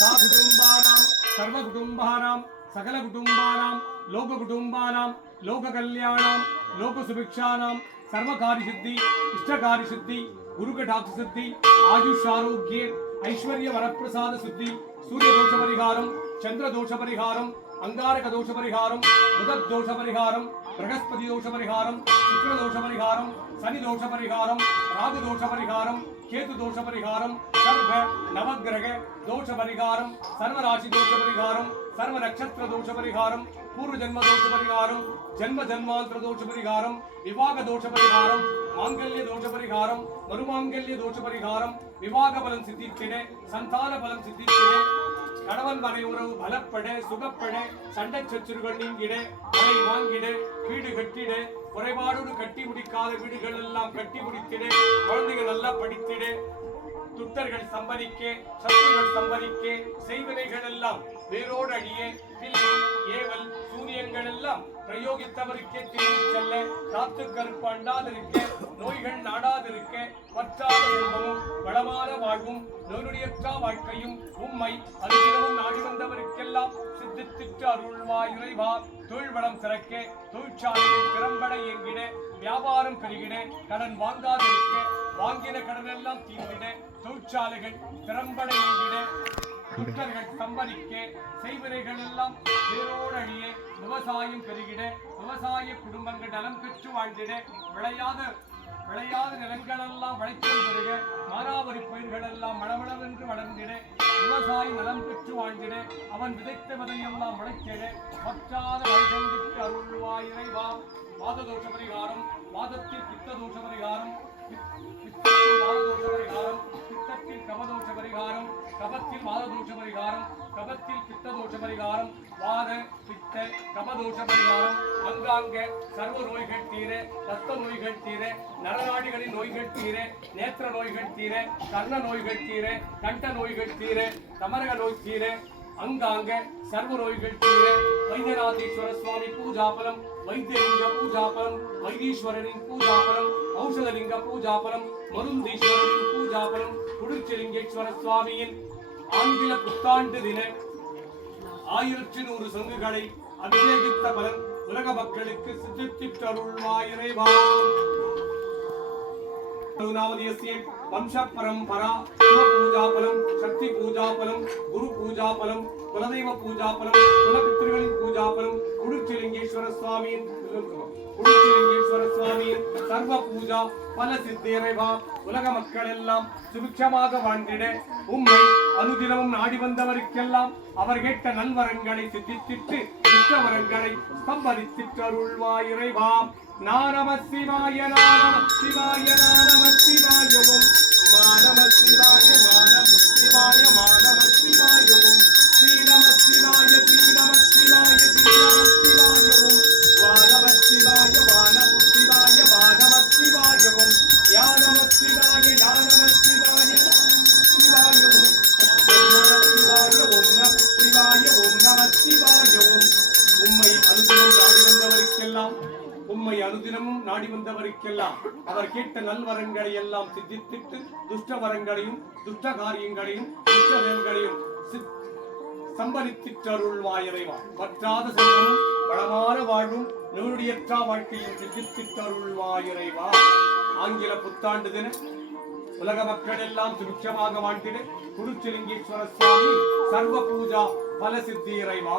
सा कुटुंबानां सर्व कुटुंबानां सकल कुटुंबानां लोक कुटुंबानां लोक कल्याणां लोक सुभिक्षानां सर्व कार्य सिद्धि इष्ट कार्य सिद्धि गुरु कटाक्ष सिद्धि आयुष आरोग्य ऐश्वर्य वरप्रसाद सिद्धि सूर्य दोष परिहारं चंद्र दोष परिहारं अंगारक दोष परिहारं बुध दोष परिहारं बृहस्पति दोष परिहारं शुक्र दोष परिहारं शनि दोष परिहारं राहु दोष परिहारं केतु दोष परिहारं सर्व नवग्रह दोष परिहारं सर्व राशि दोष परिहारं सर्व नक्षत्र दोष परिहारं पूर्व जन्म दोष परिहारं जन्म जन्मांतर दोष परिहारं विवाह दोष परिहारं मांगल्य दोष परिहारं मरुमांगल्य दोष परिहारं विवाह बलम सिद्धिक्किडे संतान बलम सिद्धिक्किडे கணவன் மனை உறவு பலப்பட சுகப்பட சண்டை சச்சுறுகள் நீங்கிட மனை வாங்கிட வீடு கட்டிட குறைபாடோடு கட்டி முடிக்காத வீடுகள் எல்லாம் கட்டி முடித்திட குழந்தைகள் நல்லா படித்திட துட்டர்கள் சம்பரிக்க சத்துருகள் சம்பரிக்க செய்வினைகள் எல்லாம் வேரோடு அழிய பில்லி ஏவல் சூனியங்கள் எல்லாம் பிரயோகித்தவருக்கே திரும்பி செல்ல காத்து கருப்பு அண்டாதிருக்க நோய்கள் நாடாதிருக்க பற்றாத செல்வமும் வளமான வாழ்வும் நோயுடையற்ற வாழ்க்கையும் உம்மை அனுதினமும் நாடி வந்தவருக்கெல்லாம் சித்தித்திட்டு அருள்வாய் இறைவா தொழில் வளம் சிறக்க தொழிற்சாலைகள் திறம்பட இயங்கிட வியாபாரம் பெருகிட கடன் வாங்காதிருக்க வாங்கின கடன் எல்லாம் தீர்ந்திட தொழிற்சாலைகள் திறம்பட இயங்கிட குற்றர்கள் சம்பரிக்க செய்வினைகள் எல்லாம் வேரோடு அழிய விவசாயம் பெருகிட விவசாய குடும்பங்கள் நலம் பெற்று வாழ்ந்திட விளையாத நிலங்களெல்லாம் விளைச்சல் பெருக மானாவரி பயிர்கள் எல்லாம் மளமளவென்று வளர்ந்திட விவசாயி நலம் பெற்று வாழ்ந்திட அவன் விதைத்த விதையெல்லாம் முளைத்திட பற்றாத வழிசந்தித்து அருள்வாய் இறைவா வாத தோஷ பரிகாரம் வாதத்தில் பித்த தோஷ பரிகாரம் பித்தத்தில் வாததோஷ பரிகாரம் பித்தத்தில் கபதோஷ பரிகாரம் கபத்தில் வாததோஷ பரிகாரம் கபத்தில் பித்த தோஷ பரிகாரம் வாத பித்த கபதோஷ பரிகாரம் அங்காங்க சர்வ நோய்கள் தீர ரத்த நோய்கள் தீர நரநாடிகளின் நோய்கள் தீர நேத்திர நோய்கள் தீர கர்ண நோய்கள் தீர கண்ட நோய்கள் தீர தமரக நோய் தீர अंगांग सर्व नोय्गल तीरे वैद्यनाथेश्वर स्वामी पूजाफलम वैद्यलिंग पूजाफलम वैदीश्वरनिन पूजाफलम औषधलिंग पूजाफलम मरुंदीश्वरनिन पूजाफलम कुडिच्चिलिंगेश्वर स्वामिயின் ஆங்கில புத்தாண்டு தின 1100 சங்குகளை அபிஷேகித்த பலன் உலக மக்களுக்கு சித்தித்திட்டு அருள்வாய் இறைவா वंश परंपरा पूजा फलम शक्ति पूजा फलम गुरु पूजा फलम कुलदेव पूजा फलम कुलपितृ पूजा फलम कुडिच्चिलिंगेश्वर स्वामी सर्व पूजा பல சித்தேரைவா உலக மக்கள் எல்லாம் சுபிட்சமாக வாழ்ந்திட உம்மை அனுதினமும் நாடி வந்தவருக்கெல்லாம் அவர் கேட்ட நல்வரங்களை சித்தித்திட்டு இஷ்டவரங்களை சம்பரித்திட்டு அருள்வாய் இறைவா நம சிவாய நம சிவாய நம சிவாய ஓம் நம சிவாய நம சிவாய நம சிவாய ஓம் ஸ்ரீ நம சிவாய ஸ்ரீ நம சிவாய ஸ்ரீ நம சிவாய ஓம் நம சிவாய நம சிவாய நம சிவாய ஓம் யா நம சிவாய யா நம சிவாய சிவாய ஓம் நம சிவாய ஓம் நம சிவாய ஓம் நம சிவாய ஓம் உம்மை அனுதினம் நாடி வந்தவருக்கெல்லாம் உம்மை அனுதினமும் நாடி வந்தவருக்கெல்லாம் அவர் கேட்ட நல்வரங்களை எல்லாம் சித்தித்திட்டு துஷ்ட வரங்களையும் துஷ்ட காரியங்களையும் துஷ்ட செயல்களையும் சம்பரித்திட்டு அருள்வாய் இறைவா பற்றாத செல்வமும் வளமான வாழ்வும் நூறுடையற்ற வாழ்க்கையும் சித்தித்திட்டு அருள்வாய் இறைவா ஆங்கில புத்தாண்டு தின உலக மக்கள் எல்லாம் சுபிட்சமாக வாழ்ந்திட குடிச்சிலிங்கேஸ்வர சுவாமி சர்வ பூஜா பல சித்தி இறைவா